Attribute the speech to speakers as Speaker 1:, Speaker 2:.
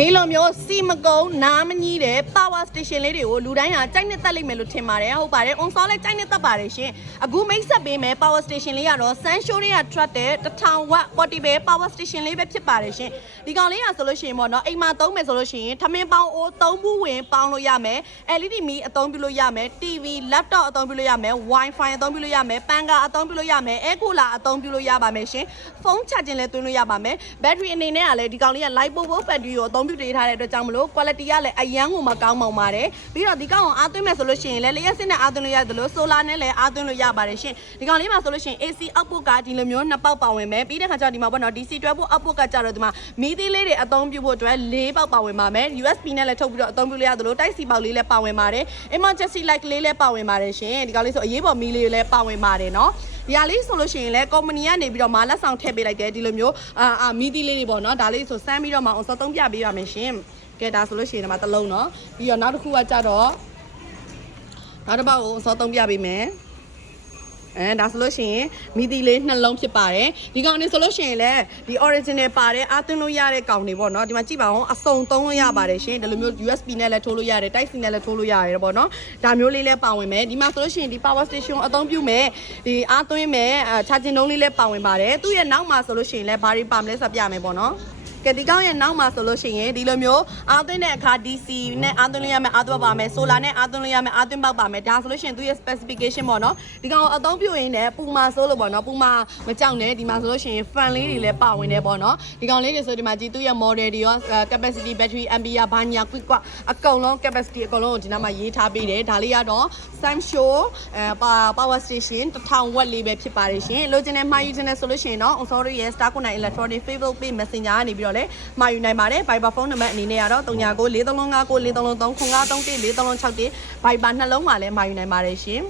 Speaker 1: ဒီလိုမျိုးစီမကုံနားမကြီးတဲ့ power station လေးတွေကိုလူတိုင်းဟာကြိုက်နှစ်သက်လိမ့်မယ်လို့ထင်ပါတယ်ဟုတ်ပါတယ်။ on saw လည်းကြိုက်နှစ်သက်ပါတယ်ရှင်။အခုမိတ်ဆက်ပေးမယ် power station လေးကတော့ Sunshow တွေကထွက်တဲ့1000 watt portable power station လေးပဲဖြစ်ပါတယ်ရှင်။ဒီကောင်လေးကဆိုလို့ရှိရင်ပေါ့နော်အိမ်မှာသုံးမယ်ဆိုလို့ရှိရင်ထမင်းပေါင်းအိုးသုံးဘူးဝင်ပေါင်းလို့ရမယ်။ LED မီအသုံးပြုလို့ရမယ်။ TV laptop အသုံးပြုလို့ရမယ်။ Wi-Fi အသုံးပြုလို့ရမယ်။ပန်ကာအသုံးပြုလို့ရမယ်။ air cooler အသုံးပြုလို့ရပါမယ်ရှင်။ဖုန်း charging လည်းသွင်းလို့ရပါမယ်။ battery အနေနဲ့ကလည်းဒီကောင်လေးက light bulb battery ကိုအသုံးပြုတည်ထားတဲ့အတွက်ကြောင့်မလို့ quality ကလည်းအရန်ကိုမကောင်းပါပါတယ်ပြီးတော့ဒီကောင်ကိုအားသွင်းမယ်ဆိုလို့ရှိရင်လည်းလျှက်စစ်နဲ့အားသွင်းလို့ရတယ်လို့ solar နဲ့လည်းအားသွင်းလို့ရပါတယ်ရှင်ဒီကောင်လေးမှာဆိုလို့ရှိရင် AC output ကဒီလိုမျိုးနှစ်ပေါက်ပါဝင်မယ်ပြီးတဲ့ခါကျတော့ဒီမှာပေါ့နော် DC 12 volt output ကကြတော့ဒီမှာမီးသီးလေးတွေအသုံးပြုဖို့အတွက်၄ပေါက်ပါဝင်ပါမယ် USB နဲ့လည်းထုတ်ပြီးတော့အသုံးပြုလို့ရတယ်လို့ Type C ပေါက်လေးလည်းပါဝင်ပါတယ် emergency light လေးလည်းပါဝင်ပါတယ်ရှင်ဒီကောင်လေးဆိုအရေးပေါ်မီးလေးလည်းပါဝင်ပါတယ်နော် ဒီဟာလေးဆိုလို့ရှိရင်လည်းကုမ္ပဏီကနေပြီးတော့မာလက်ဆောင်ထည့်ပေးလိုက်တယ်ဒီလိုမျိုးအာအာမီးသီးလေးတွေပေါ့နော်ဒါလေးဆိုစမ်းပြီးတော့မှအောင်စောသုံးပြပေးပါမယ်ရှင်ကဲဒါဆိုလို့ရှိရင်ဒီမှာတစ်လုံးနော်ပြီးတော့နောက်တစ်ခုကကြတော့နောက်တစ်ပေါက်ကိုစောသုံးပြပေးမယ် အဲဒါဆိုလို့ရှိရင်မီဒီလေးနှလုံးဖြစ်ပါတယ်ဒီကောင်နေဆိုလို့ရှိရင်လည်းဒီ original ပါတယ်အသွင်းလို့ရတဲ့ကောင်တွေပေါ့နော်ဒီမှာကြည့်ပါအောင်အစုံသုံးလို့ရပါတယ်ရှင်ဒီလိုမျိုး USB နဲ့လည်းထိုးလို့ရတယ် Type C နဲ့လည်းထိုးလို့ရတယ်ပေါ့နော်ဒါမျိုးလေးလည်းပါဝင်မယ်ဒီမှာဆိုလို့ရှိရင်ဒီ power station ကိုအသုံးပြုမယ်ဒီအသွင်းမယ်အဲ charging လုံးလေးလည်းပါဝင်ပါတယ်သူ့ရဲ့နောက်မှာဆိုလို့ရှိရင်လည်းဘာတွေပါမလဲဆက်ပြမယ်ပေါ့နော် ကဲဒီကောင်ရဲ့နောက်မှာဆိုလို့ရှိရင်ဒီလိုမျိုးအားသွင်းတဲ့အခါ DC နဲ့အားသွင်းလို့ရမယ်အားသွင်းပါမယ် solar နဲ့အားသွင်းလို့ရမယ်အားသွင်းပေါက်ပါမယ်ဒါဆိုလို့ရှိရင်သူ့ရဲ့ specification ပေါ့နော်ဒီကောင်ကိုအသုံးပြုရင်းနဲ့ပူမာဆိုးလို့ပေါ့နော်ပူမာမကြောက်နဲ့ဒီမှာဆိုလို့ရှိရင် fan လေးတွေလည်းပါဝင်နေပေါ့နော်ဒီကောင်လေးတွေဆိုဒီမှာကြည့်သူ့ရဲ့ model တွေရော capacity battery ampere ဘာညာ quick ကအကုန်လုံး capacity အကုန်လုံးကိုဒီနားမှာရေးထားပေးတယ်ဒါလေးကတော့ Samsung အဲ power station 1000 watt လေးပဲဖြစ်ပါတယ်ရှင်လိုချင်တဲ့မှာယူချင်တဲ့ဆိုလို့ရှိရင်တော့ sorry ရဲ့ Star 9 electronic facebook page messenger ကနေပြီးတော့လည်းမှာယူနိုင်ပါတယ် Viber ဖုန်းနံပါတ်အနေနဲ့ကတော့3994 4359 4339 4331 4361 Viber နှလုံးမှာလည်းမှာယူနိုင်ပါတယ်ရှင်